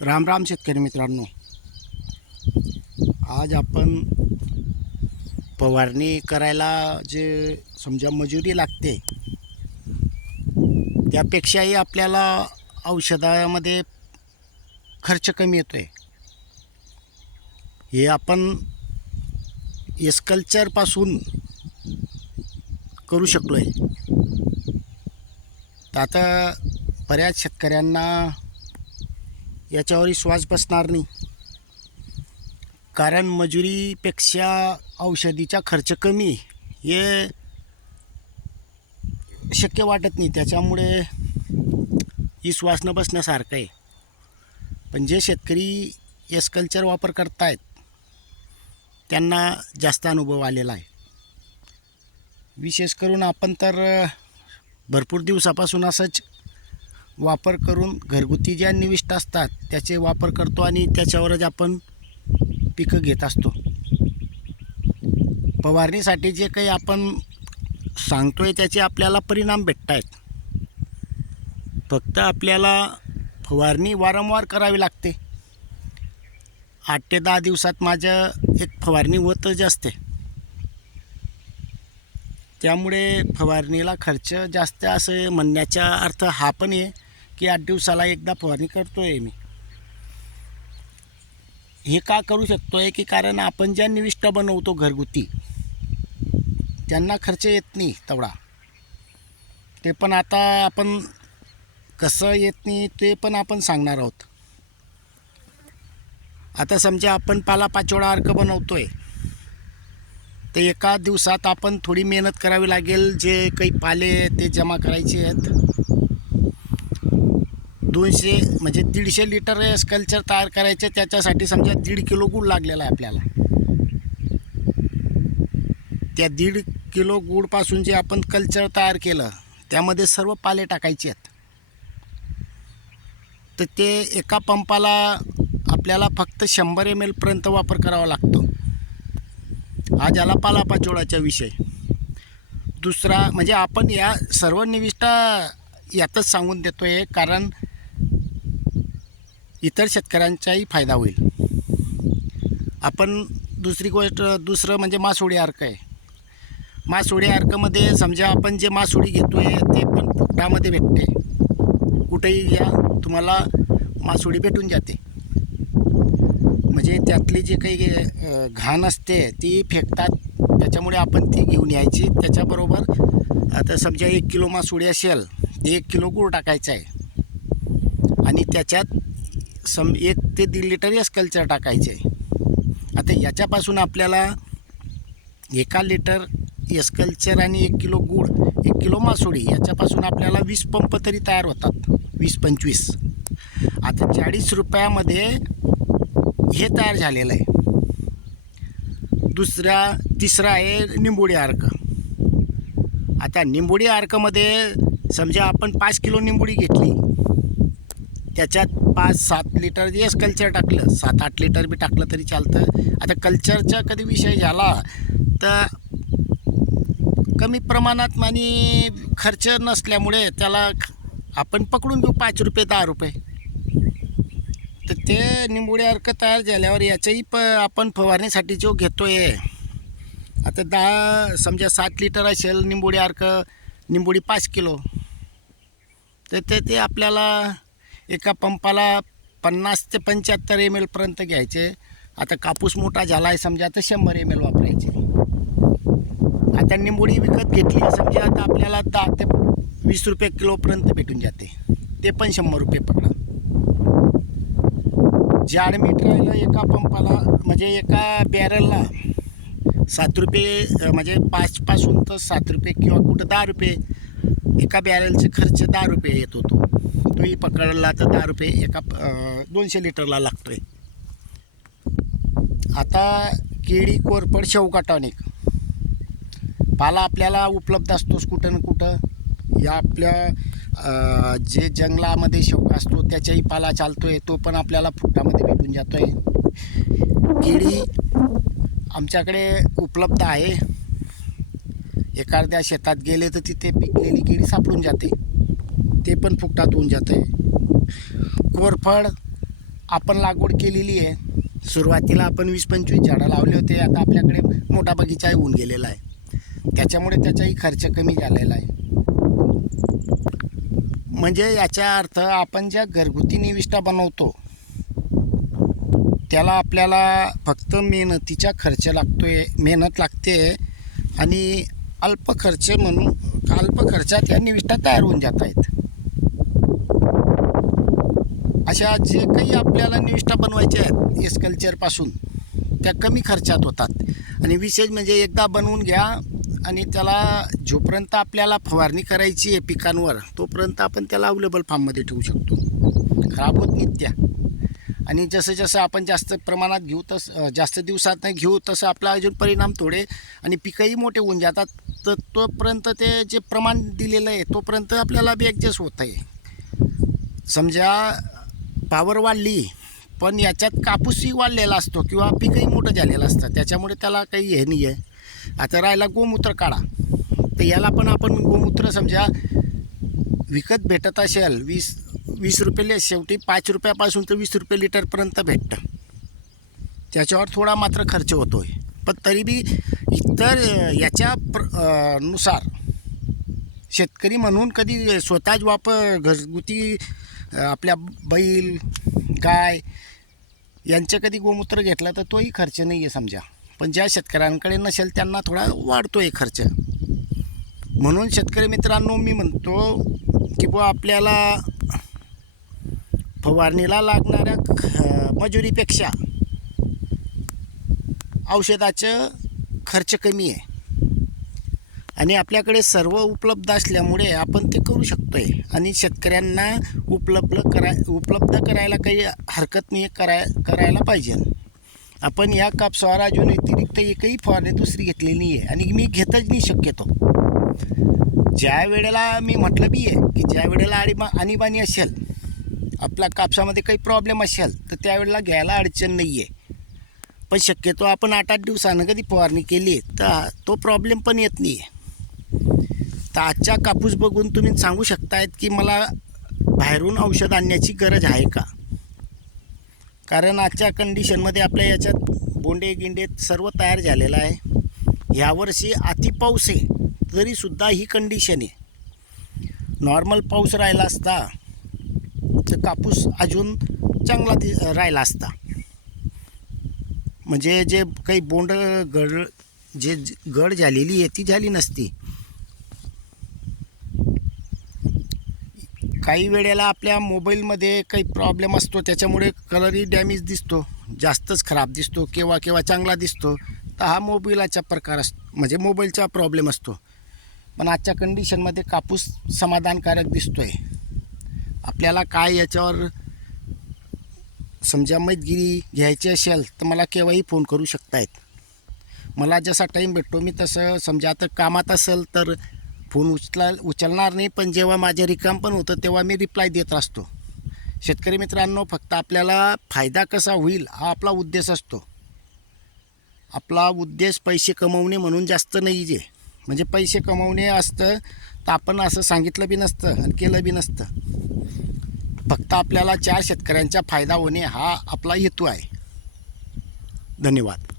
राम राम शेतकरी मित्रांनो. आज आपण फवारणी करायला जे समजा मजुरी लागते त्यापेक्षाही आपल्याला औषधामध्ये खर्च कमी येतो आहे हे आपण एस्कल्चरपासून करू शकलो आहे तर आता बऱ्याच शेतकऱ्यांना याच्यावर श्वास बसणार नाही. कारण मजुरीपेक्षा औषधीचा खर्च कमी हे शक्य वाटत नाही. त्याच्यामुळे ही श्वास न बसण्यासारखं आहे. पण जे शेतकरी एस कल्चर वापर करतायत त्यांना जास्त अनुभव आलेला आहे. विशेष करून आपण तर भरपूर दिवसापासून असंच वापर करून घरगुती ज्या निविष्ट असतात त्याचे वापर करतो आणि त्याच्यावरच आपण पिकं घेत असतो. फवारणीसाठी जे काही आपण सांगतोय त्याचे आपल्याला परिणाम भेटत आहेत फक्त आपल्याला फवारणी वारंवार करावी लागते. आठ ते दहा दिवसात माझं एक फवारणी होतच असते. त्यामुळे फवारणीला खर्च जास्त असं म्हणण्याचा अर्थ हा पण आहे. की आठ दिवसाला एकदा फवारणी करतो आहे मी. हे का करू शकतो आहे की कारण आपण ज्या निविष्ट बनवतो घरगुती त्यांना खर्च येत नाही तेवढा. ते पण आता आपण कसं येत नाही ते पण आपण सांगणार आहोत. आता समजा आपण पालापाचोळा अर्क बनवतो आहे तर एका दिवसात आपण थोडी मेहनत करावी लागेल जे काही पाले ते जमा करायचे आहेत. दोनशे म्हणजे दीडशे लिटर स्कल्चर तयार करायचे त्याच्यासाठी समजा दीड किलो गुळ लागलेला आहे आपल्याला. त्या दीड किलो गुळपासून जे आपण कल्चर तयार केलं त्यामध्ये सर्व पाले टाकायचे आहेत. तर ते एका पंपाला आपल्याला फक्त शंभर एम एलपर्यंत वापर करावा लागतो. हा झाला पालापाचोळाचा विषय. दुसरा म्हणजे आपण या सर्व निविष्ठा यातच सांगून देतो आहे कारण इतर शेतकऱ्यांचाही फायदा होईल. आपण दुसरी गोष्ट दुसरं म्हणजे मासोळी अर्क आहे. मासोळी अर्कमध्ये समजा आपण जे मासोळी घेतो आहे ते पण फुकटामध्ये भेटते. कुठेही घ्या तुम्हाला मासोळी भेटून जाते. म्हणजे त्यातली जी काही घाण असते ती फेकतात. त्याच्यामुळे आपण ती घेऊन यायची. त्याच्याबरोबर आता समजा एक किलो मासोळी असेल ते एक किलो गूळ टाकायचा आहे. आणि त्याच्यात सम एक ते दीड लिटर एस्कल्चर टाकायचे. आता याच्यापासून आपल्याला एका लिटर एस्कल्चर आणि एक किलो गूळ एक किलो मासोळी याच्यापासून आपल्याला वीस पंप तरी तयार होतात. वीस पंचवीस. आता चाळीस रुपयामध्ये हे तयार झालेलं आहे. दुसरा तिसरा आहे निंबोडी अर्क आता निंबोडी अर्कमध्ये समजा आपण पाच किलो निंबोडी घेतली त्याच्यात पाच सात लिटर एस कल्चर टाकलं. सात आठ लिटर बी टाकलं तरी चालतं. आता कल्चरचा कधी विषय झाला तर कमी प्रमाणात आणि खर्च नसल्यामुळे त्याला आपण पकडून घेऊ पाच रुपये दहा रुपये. तर ते निंबोडी अर्क तयार झाल्यावर याचंही प आपण फवारणीसाठी जो घेतो आहे आता दहा समजा सात लिटर असेल निंबोडी अर्क निंबोडी पाच किलो. तर ते ते आपल्याला एका पंपाला पन्नास ते पंच्याहत्तर एम एलपर्यंत घ्यायचे. आता कापूस मोठा झाला आहे समजा आता शंभर एम एल वापरायचे. आता निंबोडी विकत घेतली समजा आता आपल्याला दहा ते वीस रुपये किलोपर्यंत भेटून जाते. ते पण शंभर रुपये पकडा. जाड मीटर एका पंपाला म्हणजे एका बॅरलला सात रुपये म्हणजे पाचपासून तर सात रुपये किंवा कुठं दहा रुपये. एका बॅरलचे खर्च दहा रुपये येत होतो. तुम्ही पकडला तर दहा रुपये एका दोनशे लिटरला लागतोय. आता केळी कोरपड शेवका टॉनिक? पाला आपल्याला उपलब्ध असतोच कुठं ना कुठं. या आपल्या जे जंगलामध्ये शेवका असतो त्याच्याही पाला चालतोय तो पण आपल्याला फुटामध्ये भेटून जातोय. केळी आमच्याकडे उपलब्ध आहे. एखाद्या शेतात गेले तर तिथे पिकलेली केळी सापडून जाते. ते पण फुकटात होऊन जाते कोरफड आपण लागवड केलेली आहे. सुरुवातीला आपण वीस पंचवीस झाडं लावले होते. आता आपल्याकडे मोठा बगीचा होऊन गेलेला आहे. त्याच्यामुळे त्याचाही खर्च कमी झालेला आहे. म्हणजे याचा अर्थ आपण ज्या घरगुती निविष्ठा बनवतो त्याला आपल्याला फक्त मेहनतीचा खर्च लागतोय मेहनत लागते आणि अल्प खर्च म्हणून अल्प खर्चात या निविष्ठा तयार होऊन जात आहेत. अशा जे काही आपल्याला निविष्ठा बनवायच्या आहेत एस कल्चरपासून त्या कमी खर्चात होतात. आणि विशेष म्हणजे एकदा बनवून घ्या आणि त्याला जोपर्यंत आपल्याला फवारणी करायची आहे पिकांवर तोपर्यंत आपण त्याला अवेलेबल फार्ममध्ये ठेवू शकतो. खराब होत नित्या आणि जसं जसं आपण जास्त प्रमाणात घेऊ तसं जास्त दिवसात नाही घेऊ तसं आपला अजून परिणाम थोडे आणि पिकंही मोठे होऊन जातात. तर तोपर्यंत ते जे प्रमाण दिलेलं आहे तोपर्यंत आपल्याला बी ॲडजस्ट होत आहे समजा पावर वाढली पण याच्यात कापूसही वाढलेला असतो किंवा पिकही मोठं झालेलं असतं. त्याच्यामुळे त्याला काही हे नाही आहे. आता राहिला गोमूत्र काढा. तर याला पण आपण गोमूत्र समजा विकत भेटत असेल वीस वीस रुपये शेवटी पाच रुपयापासून तर वीस रुपये लिटरपर्यंत भेटतं. त्याच्यावर थोडा मात्र खर्च होतो आहे पण तरी बी इतर याच्या प्रनुसार शेतकरी म्हणून कधी स्वतःच वापर घरगुती आपल्या बैल गाय यांचं कधी गोमूत्र घेतलं तर तोही खर्च नाही आहे समजा. पण ज्या शेतकऱ्यांकडे नसेल त्यांना थोडा वाढतो आहे खर्च. म्हणून शेतकरी मित्रांनो मी म्हणतो की बुवा आपल्याला फवारणीला लागणाऱ्या ख- मजुरीपेक्षा औषधाचं खर्च कमी आहे. आणि आपल्याकडे सर्व उपलब्ध असल्यामुळे आपण ते करू शकतो आहे आणि शेतकऱ्यांना उपलब्ध कराय उपलब्ध करायला काही हरकत नाही कराय करायला पाहिजे. आपण या कापसावर अजून व्यतिरिक्त एकही फवारणी दुसरी घेतलेली नाही आहे आणि मी घेतच नाही शक्यतो. ज्या वेळेला मी म्हटलं बी आहे की ज्या वेळेला आणीबा आणीबाणी असेल आपल्या कापसामध्ये काही प्रॉब्लेम असेल तर त्यावेळेला घ्यायला अडचण नाही आहे पण शक्यतो आपण आठ आठ दिवसानं कधी फवारणी केली तर तो प्रॉब्लेम पण येत नाही आहे तर कापूस बघून तुम्ही सांगू शकतायत की मला बाहेरून औषध आणण्याची गरज आहे का? कारण आजच्या कंडिशनमध्ये आपल्या याच्यात बोंडे गिंडे सर्व तयार झालेलं आहे. यावर्षी अति पाऊस आहे तरीसुद्धा ही कंडिशन आहे. नॉर्मल पाऊस राहिला असता तर कापूस अजून चांगला दि राहिला असता. म्हणजे जे काही बोंड गड जे गड झालेली आहे ती झाली नसती. काही वेळेला आपल्या मोबाईलमध्ये काही प्रॉब्लेम असतो त्याच्यामुळे कलरही डॅमेज दिसतो जास्तच खराब दिसतो केव्हा केव्हा चांगला दिसतो तर हा मोबाईलाचा प्रकार अस म्हणजे मोबाईलचा प्रॉब्लेम असतो. पण आजच्या कंडिशनमध्ये कापूस समाधानकारक दिसतो आहे आपल्याला काय याच्यावर समजा मैदगिरी घ्यायची असेल तर मला केव्हाही फोन करू शकतायत. मला जसा टाईम भेटतो मी तसं समजा आता कामात असेल तर फोन उचला उचलणार नाही पण जेव्हा माझे रिकाम पण होतं तेव्हा मी रिप्लाय देत असतो. शेतकरी मित्रांनो फक्त आपल्याला फायदा कसा होईल हा आपला उद्देश असतो. आपला उद्देश पैसे कमवणे म्हणून जास्त नाही जे. म्हणजे पैसे कमवणे असतं तर आपण असं सांगितलं बी नसतं आणि केलं बी नसतं. फक्त आपल्याला चार शेतकऱ्यांचा फायदा होणे हा आपला हेतू आहे. धन्यवाद.